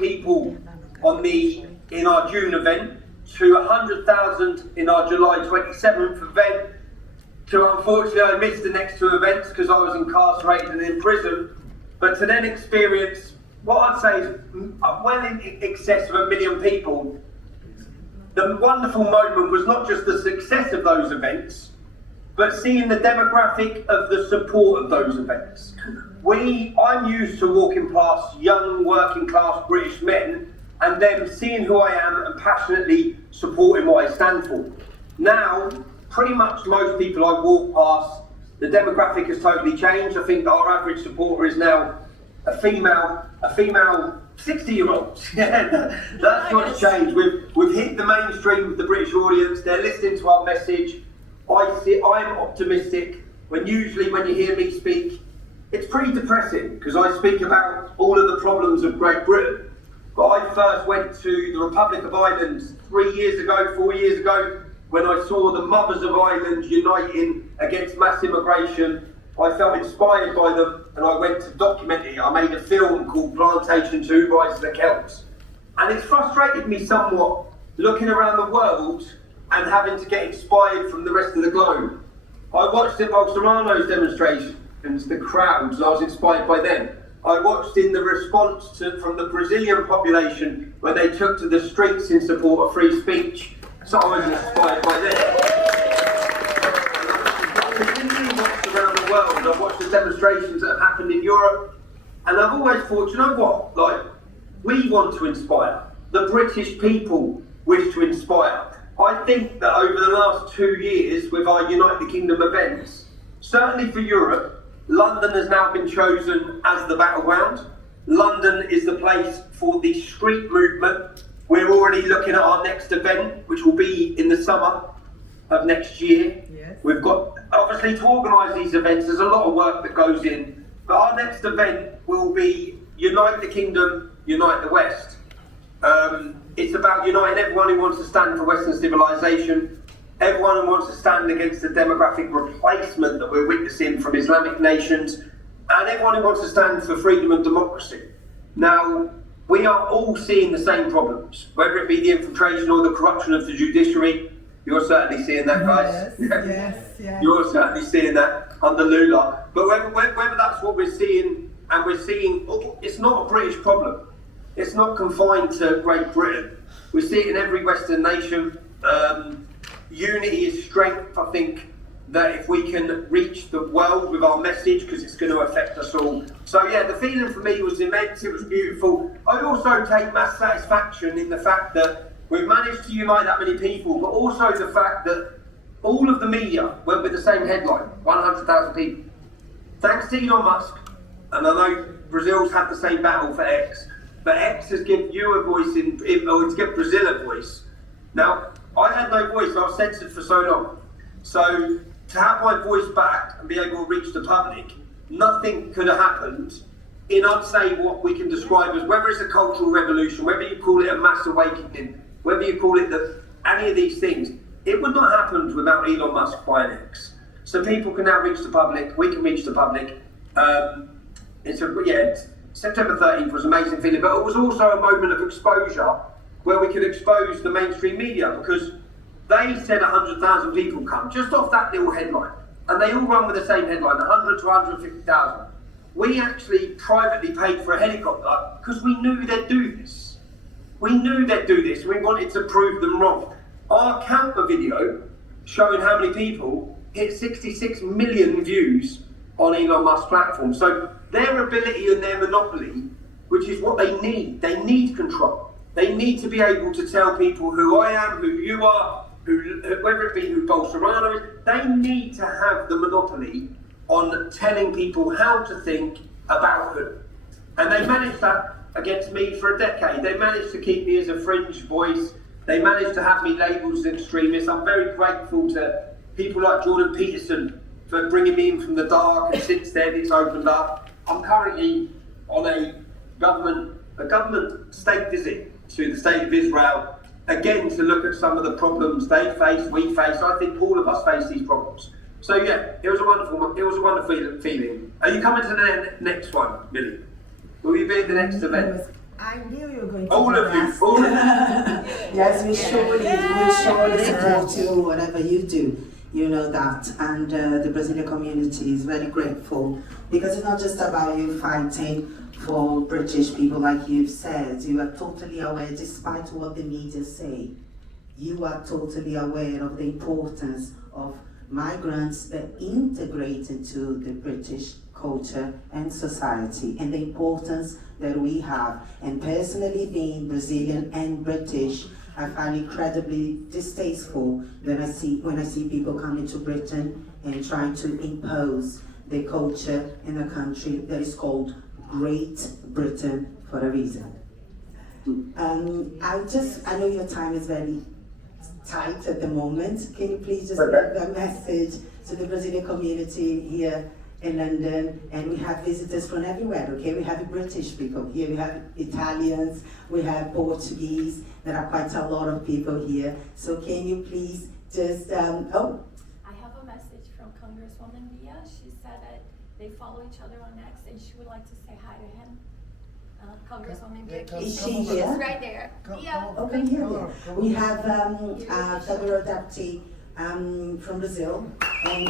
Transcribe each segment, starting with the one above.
people in our June event, to 100,000 in our July 27th event, to unfortunately I missed the next two events because I was incarcerated and in prison, but to then experience what I'd say is well in excess of 1 million people. The wonderful moment was not just the success of those events, but seeing the demographic of the support of those events. I'm used to walking past young working class British men and them seeing who I am and passionately supporting what I stand for. Now, pretty much most people I walk past, the demographic has totally changed. I think that our average supporter is now a female 60-year-old. Yeah, that's what's changed. We've hit the mainstream of the British audience. They're listening to our message. I'm optimistic. Usually when you hear me speak, it's pretty depressing because I speak about all of the problems of Great Britain. But I first went to the Republic of Ireland 4 years ago, when I saw the mothers of Ireland uniting against mass immigration. I felt inspired by them and I went to document it. I made a film called Plantation 2, Rise of the Celts. And it's frustrated me somewhat looking around the world and having to get inspired from the rest of the globe. I watched the Bolsonaro's demonstrations, the crowds, and I was inspired by them. I watched in the response from the Brazilian population where they took to the streets in support of free speech. So I was inspired by them. I've continually watched around the world. I've watched the demonstrations that have happened in Europe, and I've always thought, you know what? Like, we want to inspire. The British people wish to inspire. I think that over the last 2 years, with our United Kingdom events, certainly for Europe, London has now been chosen as the battleground. London is the place for the street movement. We're already looking at our next event, which will be in the summer of next year. Yes. We've got, obviously, to organise these events, there's a lot of work that goes in. But our next event will be Unite the Kingdom, Unite the West. It's about uniting everyone who wants to stand for Western civilization, everyone who wants to stand against the demographic replacement that we're witnessing from Islamic nations, and everyone who wants to stand for freedom and democracy. Now, we are all seeing the same problems, whether it be the infiltration or the corruption of the judiciary. You're certainly seeing that, guys. Yes. You're certainly seeing that under Lula. But whether that's what we're seeing, and we're seeing, it's not a British problem. It's not confined to Great Britain. We see it in every Western nation. Unity is strength. I think that if we can reach the world with our message, because it's going to affect us all. So yeah, the feeling for me was immense. It was beautiful. I also take mass satisfaction in the fact that we've managed to unite that many people, but also the fact that all of the media went with the same headline, 100,000 people. Thanks to Elon Musk, and I know Brazil's had the same battle for X, but X has given you a voice or it's given Brazil a voice. Now, I had no voice, I was censored for so long. So, to have my voice back and be able to reach the public, nothing could have happened in, I'd say, what we can describe as, whether it's a cultural revolution, whether you call it a mass awakening, whether you call it any of these things, it would not happen without Elon Musk buying X. So people can now reach the public, we can reach the public. September 13th was an amazing feeling, but it was also a moment of exposure where we could expose the mainstream media, because they said 100,000 people come, just off that little headline. And they all run with the same headline, 100 to 150,000. We actually privately paid for a helicopter because we knew they'd do this. We wanted to prove them wrong. Our counter video showing how many people hit 66 million views on Elon Musk's platform. So their ability and their monopoly, which is what they need control. They need to be able to tell people who I am, who you are, whether it be who Bolsonaro is. They need to have the monopoly on telling people how to think about who. And they managed that against me for a decade. They managed to keep me as a fringe voice. They managed to have me labelled as an extremist. I'm very grateful to people like Jordan Peterson for bringing me in from the dark, and since then it's opened up. I'm currently on a government state visit to the state of Israel, again to look at some of the problems they face, we face. I think all of us face these problems. So yeah, it was a wonderful feeling. Are you coming to the next one, Millie? Will you be at the next event? I knew you were going to All of you, ask. all of you. Yes, we surely support you, whatever you do. You know that. And the Brazilian community is very grateful because it's not just about you fighting for British people, like you've said. You are totally aware, despite what the media say, you are totally aware of the importance of migrants that integrate into the British culture and society, and the importance that we have. And personally, being Brazilian and British, I find incredibly distasteful when I see people coming to Britain and trying to impose the culture in a country that is called Great Britain for a reason. I know your time is very tight at the moment. Can you please just give a message to the Brazilian community here in London? And we have visitors from everywhere, okay? We have British people here, we have Italians, we have Portuguese. There are quite a lot of people here. So can you please just, I have a message from Congresswoman Bia. She said that they follow each other on X and she would like to say hi to him. Congresswoman Bia, is she here? she's right there. Bia. Okay, here. We have a federal deputy from Brazil. And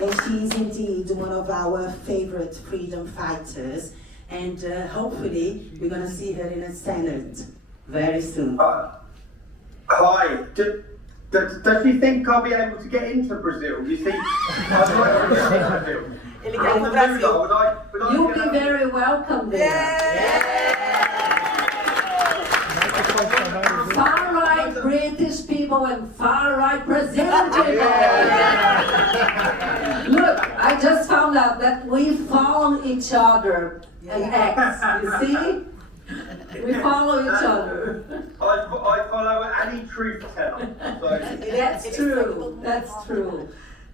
and she's indeed one of our favorite freedom fighters, and hopefully we're going to see her in the Senate very soon. Hi. Does she think I'll be able to get into Brazil? You see, I'd like to get into Brazil. You'll be very welcome there. Far-right British people and far-right Brazilian people. Look, I just found out that we follow each other in X. You see? We follow each other. I follow any truth teller. So. That's true. That's true.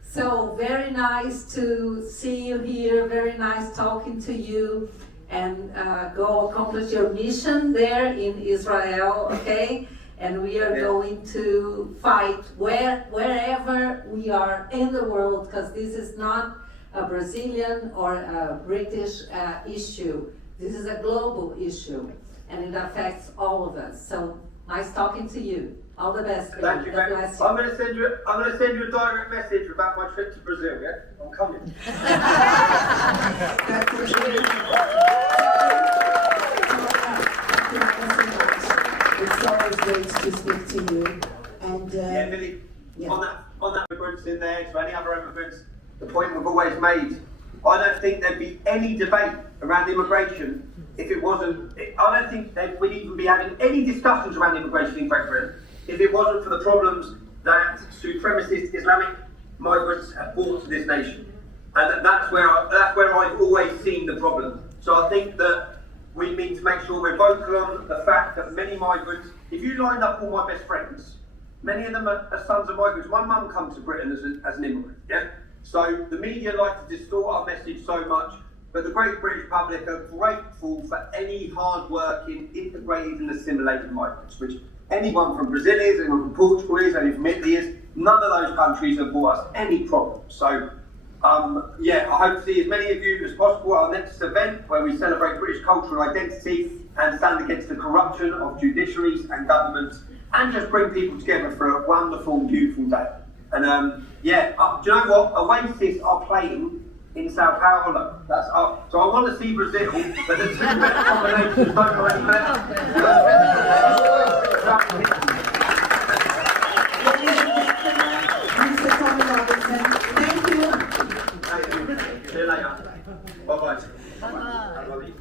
So very nice to see you here. Very nice talking to you. And go accomplish your mission there in Israel, okay? And we are going to fight wherever we are in the world, because this is not a Brazilian or a British issue. This is a global issue, and it affects all of us. So nice talking to you. All the best. Thank you, God bless you. I'm going to send you a direct message about my trip to Brazil. Yeah, I'm coming. It's always great to speak to you. And Millie, on that immigrants in there, to any other immigrants, the point we've always made, I don't think there'd be any debate around immigration if it wasn't. I don't think that we'd even be having any discussions around immigration in Great Britain if it wasn't for the problems that supremacist Islamic migrants have brought to this nation. And that's where I've always seen the problem. So I think that we need to make sure we're vocal on the fact that many migrants, if you lined up all my best friends, many of them are sons of migrants. My mum comes to Britain as an immigrant, yeah? So the media like to distort our message so much, but the great British public are grateful for any hard-working, integrated and assimilated migrants, which anyone from Brazil is, anyone from Portugal is, anyone from Italy is. None of those countries have brought us any problems. So, I hope to see as many of you as possible at our next event where we celebrate British cultural identity and stand against the corruption of judiciaries and governments and just bring people together for a wonderful, beautiful day. And do you know what? Oasis are playing in Sao Paulo. That's up. So I want to see Brazil, but the two best combinations don't know any Thank you. See you later. Bye-bye. Bye-bye.